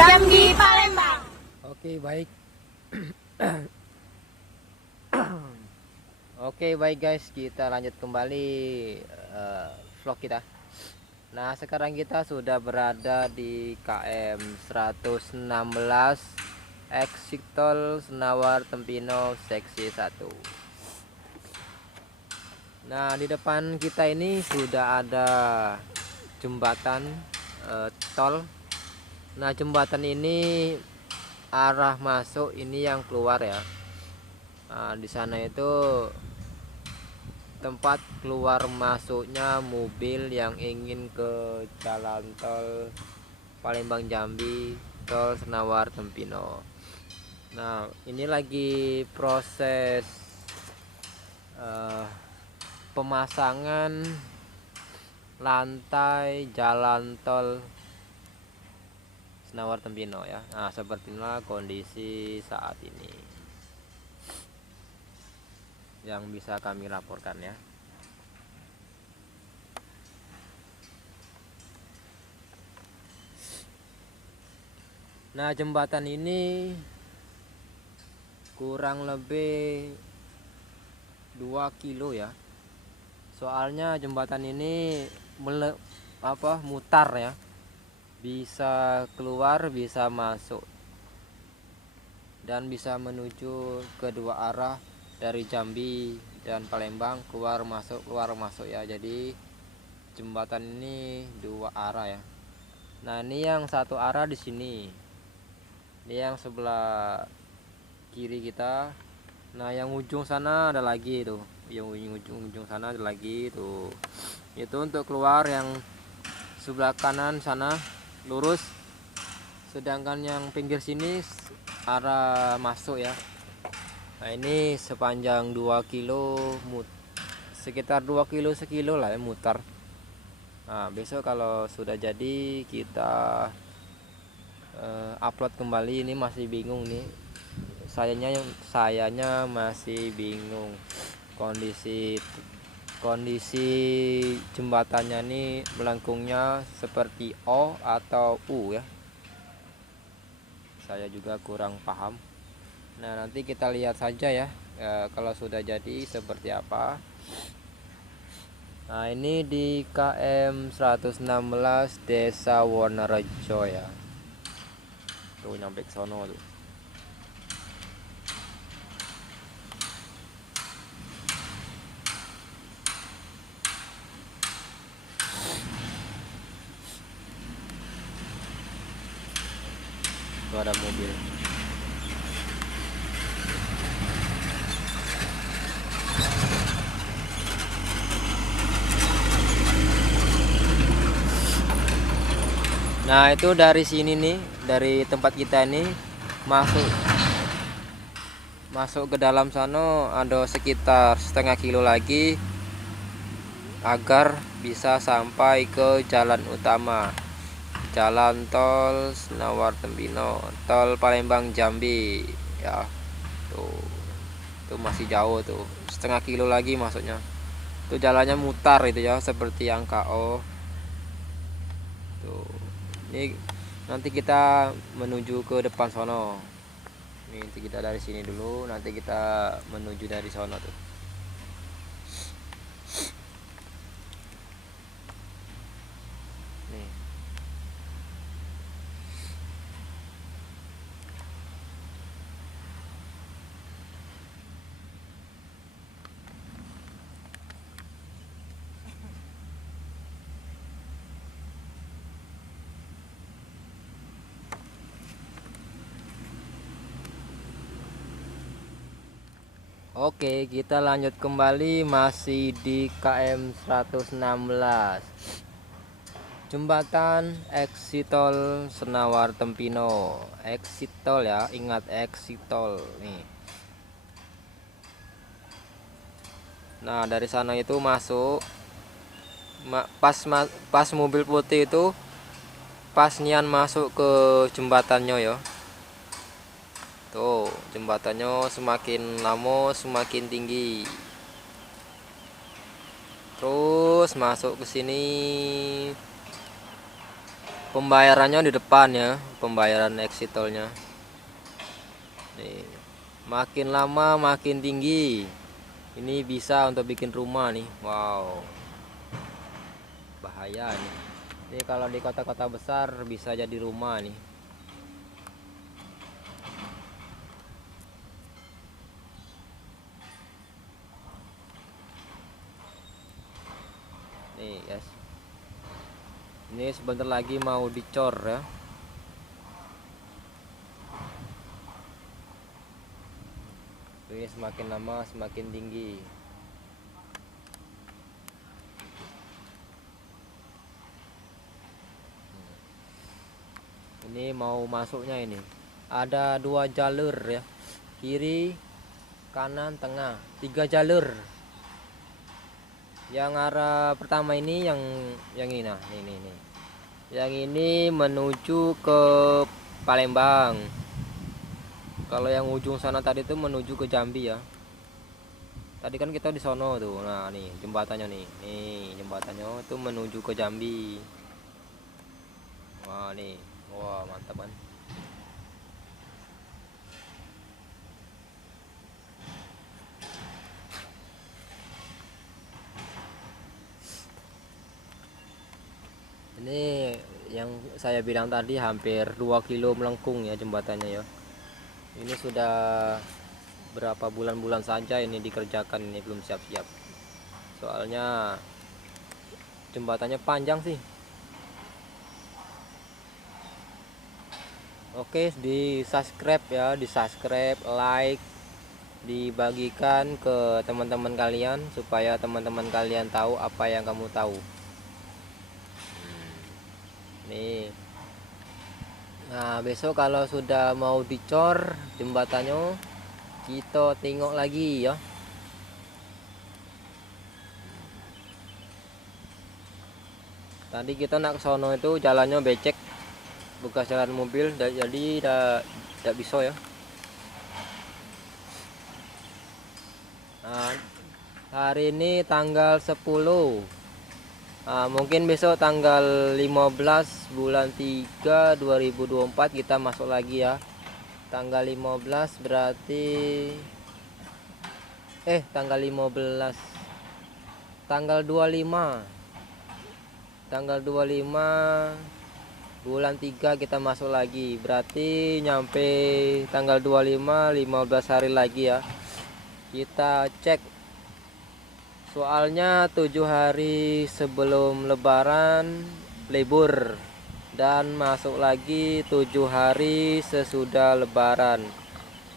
Jambi, Palembang. Oke, baik. Oke, baik guys, kita lanjut kembali vlog kita. Nah, sekarang kita sudah berada di KM 116 Exit Tol Senawar Tempino seksi 1. Nah, di depan kita ini sudah ada jembatan tol. Nah, jembatan ini arah masuk ini yang keluar ya. Nah, di sana itu tempat keluar masuknya mobil yang ingin ke jalan tol Palembang Jambi, tol Senawar Tempino. Nah, ini lagi proses pemasangan lantai jalan tol Senawar Tempino ya. Nah, seperti inilah kondisi saat ini yang bisa kami laporkan ya. Nah, jembatan ini kurang lebih 2 kilo ya. Soalnya jembatan ini mutar ya. Bisa keluar, bisa masuk. Dan bisa menuju kedua arah dari Jambi dan Palembang, keluar masuk ya. Jadi jembatan ini 2 arah ya. Nah, ini yang satu arah di sini. Ini yang sebelah kiri kita. Nah, yang ujung sana ada lagi tuh. Yang ujung sana ada lagi tuh. Itu untuk keluar yang sebelah kanan sana lurus. Sedangkan yang pinggir sini arah masuk ya. Nah, ini sepanjang 2 kilo, sekitar 2 kilo sekilo lah ya mutar. Nah, besok kalau sudah jadi kita upload kembali. Ini masih bingung nih. Sayanya masih bingung kondisi jembatannya nih, melengkungnya seperti O atau U ya. Saya juga kurang paham. Nah, nanti kita lihat saja ya, kalau sudah jadi seperti apa. Nah, ini di KM 116 Desa Wonorejo ya. Tuh nyampe ke sono tuh. Tuh ada mobil. Nah, itu dari sini nih, dari tempat kita ini masuk ke dalam sana ada sekitar setengah kilo lagi agar bisa sampai ke jalan utama, jalan tol Senawar Tempino, tol Palembang Jambi ya. Tuh masih jauh tuh, setengah kilo lagi masuknya. Tuh jalannya mutar itu ya, seperti yang KO. Tuh, ini nanti kita menuju ke depan sono. Ini nanti kita dari sini dulu, nanti kita menuju dari sono tuh. Nih. Oke, kita lanjut kembali masih di KM 116. Jembatan Exit Tol Senawar Tempino. Exit Tol ya, ingat Exit Tol nih. Nah, dari sana itu masuk pas mobil putih itu pas nian masuk ke jembatannya ya. Tuh, jembatannya semakin lama semakin tinggi. Terus masuk ke sini. pembayarannya di depan ya, pembayaran exit tolnya. Nih, makin lama makin tinggi. Ini bisa untuk bikin rumah nih. Wow, bahaya nih. Ini kalau di kota-kota besar bisa jadi rumah nih. Nih guys, ini sebentar lagi mau dicor ya. Ini semakin lama semakin tinggi. Ini mau masuknya ini. Ada 2 jalur ya. Kiri, kanan, tengah. 3 jalur. Yang arah pertama ini yang ini nah, ini. Yang ini menuju ke Palembang. Kalau yang ujung sana tadi tuh menuju ke Jambi ya. Tadi kan kita di sono tuh. Nah, nih jembatannya nih. Nih, jembatannya tuh menuju ke Jambi. Wah, nih. Wah, mantap kan. Ini yang saya bilang tadi hampir 2 kilo melengkung ya jembatannya ya. Ini sudah berapa bulan-bulan saja ini dikerjakan, ini belum siap-siap. Soalnya jembatannya panjang sih. Oke, di subscribe ya, di subscribe, like, dibagikan ke teman-teman kalian supaya teman-teman kalian tahu apa yang kamu tahu. Nih. Nah, besok kalau sudah mau dicor jembatannya, kita tengok lagi ya. Tadi kita nak ke sono itu jalannya becek, bekas jalan mobil, jadi tidak bisa ya. Nah, hari ini tanggal 10. Nah, mungkin besok tanggal 15 bulan 3 2024 kita masuk lagi ya. Tanggal 15 berarti tanggal 15 tanggal 25 bulan 3 kita masuk lagi, berarti nyampe tanggal 25 15 hari lagi ya. Kita cek, soalnya 7 hari sebelum lebaran libur dan masuk lagi 7 hari sesudah lebaran.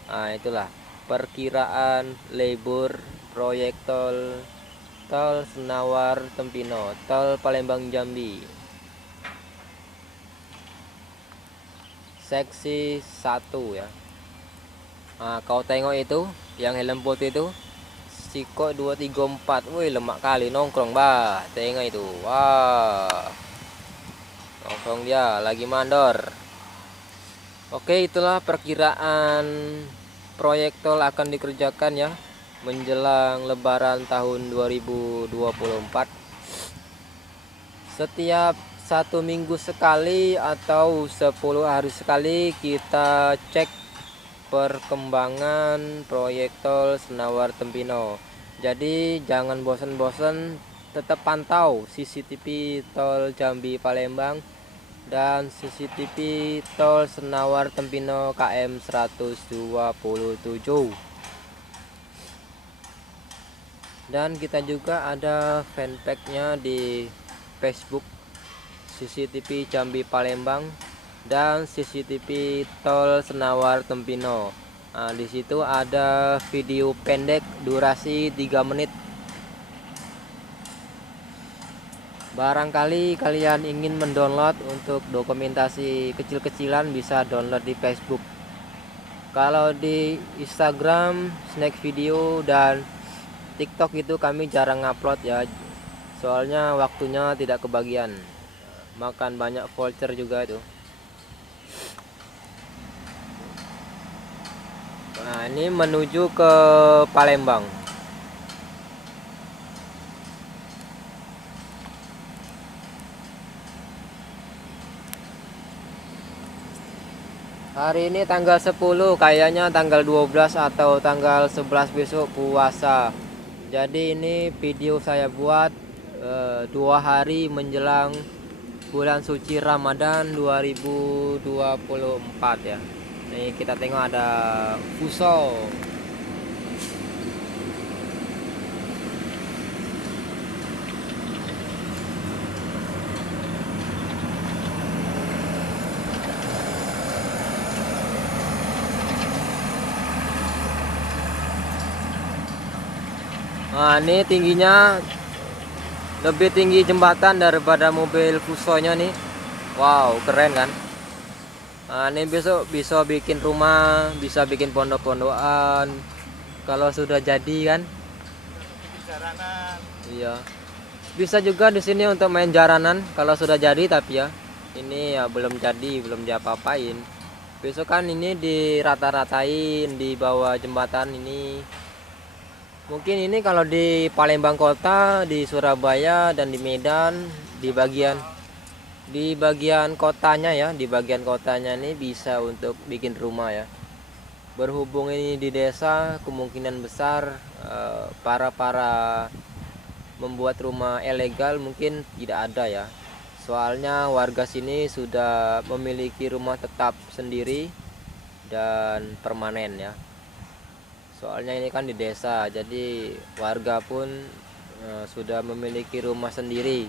Nah, itulah perkiraan libur proyek tol Senawar Tempino, tol Palembang Jambi. Seksi 1 ya. Nah, kau tengok itu yang helm putih itu, Siko 234. Wih, lemak kali nongkrong, bah. Tengok itu. Wah. Nongkrong dia lagi mandor. Oke, itulah perkiraan proyek tol akan dikerjakan ya menjelang lebaran tahun 2024. Setiap 1 minggu sekali atau 10 hari sekali kita cek perkembangan proyek tol Senawar Tempino. Jadi jangan bosan-bosan, tetap pantau CCTV tol Jambi Palembang dan CCTV tol Senawar Tempino KM 127. Dan kita juga ada fanpage-nya di Facebook, CCTV Jambi Palembang dan CCTV tol Senawar Tempino. Nah, di situ ada video pendek durasi 3 menit. Barangkali kalian ingin mendownload untuk dokumentasi kecil-kecilan, bisa download di Facebook. Kalau di Instagram, Snack Video dan TikTok itu kami jarang upload ya. Soalnya waktunya tidak kebagian. Makan banyak voucher juga itu. Nah, ini menuju ke Palembang. Hari ini tanggal 10, kayaknya tanggal 12 atau tanggal 11 besok puasa. Jadi ini video saya buat 2 hari menjelang bulan suci Ramadan 2024 ya. Nih kita tengok ada fuso. Nah, ini tingginya lebih tinggi jembatan daripada mobil fusonya nih. Wow, keren kan? Nah, ini besok bisa bikin rumah, bisa bikin pondok-pondokan. Kalau sudah jadi kan? Jaranan. Iya. Bisa juga di sini untuk main jaranan kalau sudah jadi, tapi ya ini ya belum jadi, belum diapa-apain. Besok kan ini dirata-ratain di bawah jembatan ini. Mungkin ini kalau di Palembang kota, di Surabaya dan di Medan, di bagian kotanya ya, di bagian kotanya ini bisa untuk bikin rumah ya. Berhubung ini di desa, kemungkinan besar para membuat rumah ilegal mungkin tidak ada ya. Soalnya warga sini sudah memiliki rumah tetap sendiri dan permanen ya. Soalnya ini kan di desa, jadi warga pun sudah memiliki rumah sendiri.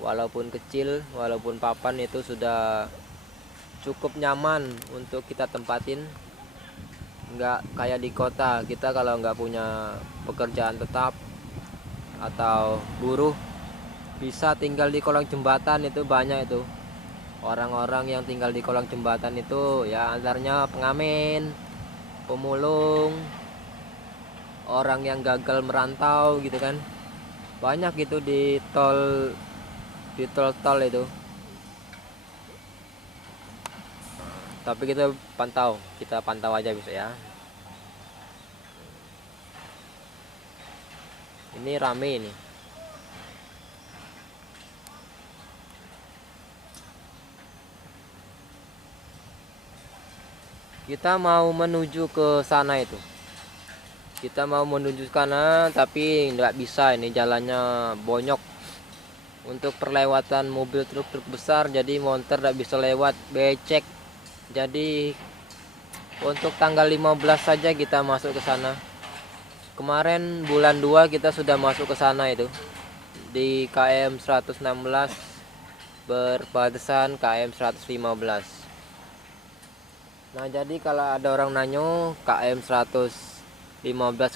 Walaupun kecil, walaupun papan itu sudah cukup nyaman untuk kita tempatin. Nggak kayak di kota, kita kalau nggak punya pekerjaan tetap atau buruh bisa tinggal di kolong jembatan. Itu banyak itu orang-orang yang tinggal di kolong jembatan itu ya, antaranya pengamen, pemulung, orang yang gagal merantau gitu kan, banyak gitu di tol itu. Tapi kita pantau aja bisa ya. Ini rame ini. Kita mau menuju ke sana itu. Kita mau menuju ke sana tapi nggak bisa, ini jalannya bonyok untuk perlewatan mobil truk-truk besar, jadi monster nggak bisa lewat, becek. Jadi untuk tanggal 15 saja kita masuk ke sana. Kemarin bulan 2 kita sudah masuk ke sana itu di KM 116 berbatasan KM 115. Nah, jadi kalau ada orang nanyo KM 115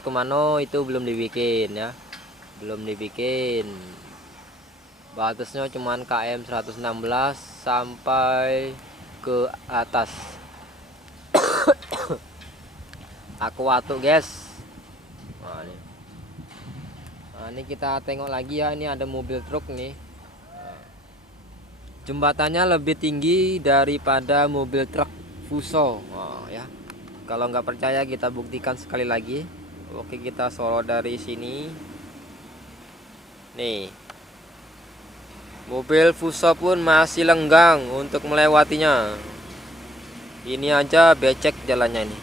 kemana, itu belum dibikin ya. Belum dibikin. Batasnya cuman KM 116 sampai ke atas. Aku watuk guys. Nah, ini kita tengok lagi ya, ini ada mobil truk nih. Jembatannya lebih tinggi daripada mobil truk fuso. Ya. Kalau nggak percaya kita buktikan sekali lagi. Oke, kita solo dari sini. Nih. Mobil fuso pun masih lenggang untuk melewatinya. Ini aja becek jalannya ini.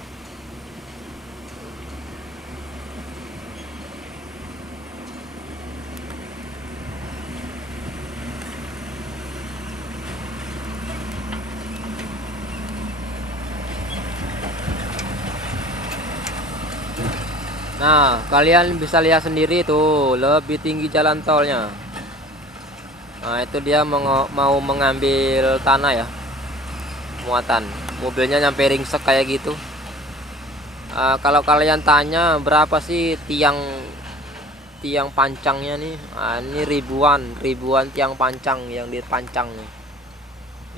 Nah, kalian bisa lihat sendiri tuh, lebih tinggi jalan tolnya. Nah, itu dia mau mengambil tanah ya, muatan. Mobilnya nyampe ringsek kayak gitu. Kalau kalian tanya berapa sih tiang pancangnya nih, ini ribuan tiang pancang yang dipancang nih.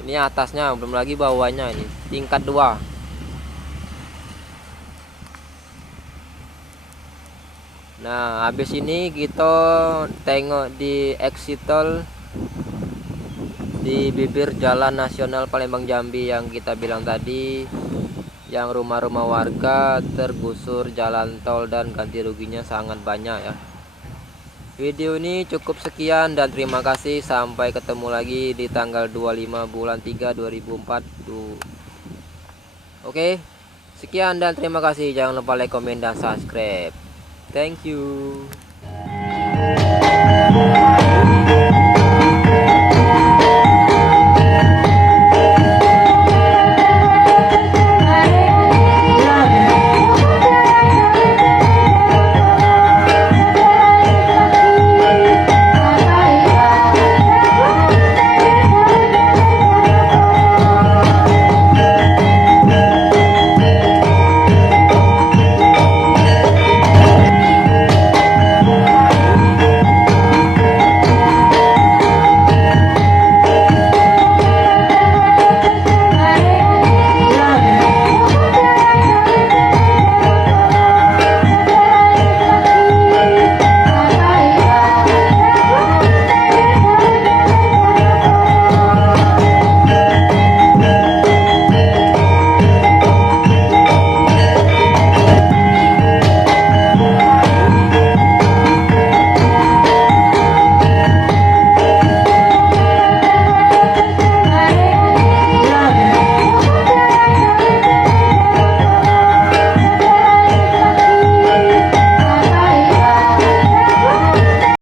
Ini atasnya, belum lagi bawahnya, ini tingkat 2. Nah, habis ini kita tengok di exit tol di bibir Jalan Nasional Palembang Jambi yang kita bilang tadi, yang rumah-rumah warga tergusur jalan tol dan ganti ruginya sangat banyak ya. Video ini cukup sekian dan terima kasih. Sampai ketemu lagi di tanggal 25 bulan 3 2004. Oke, sekian dan terima kasih. Jangan lupa like, komen, dan subscribe. Thank you.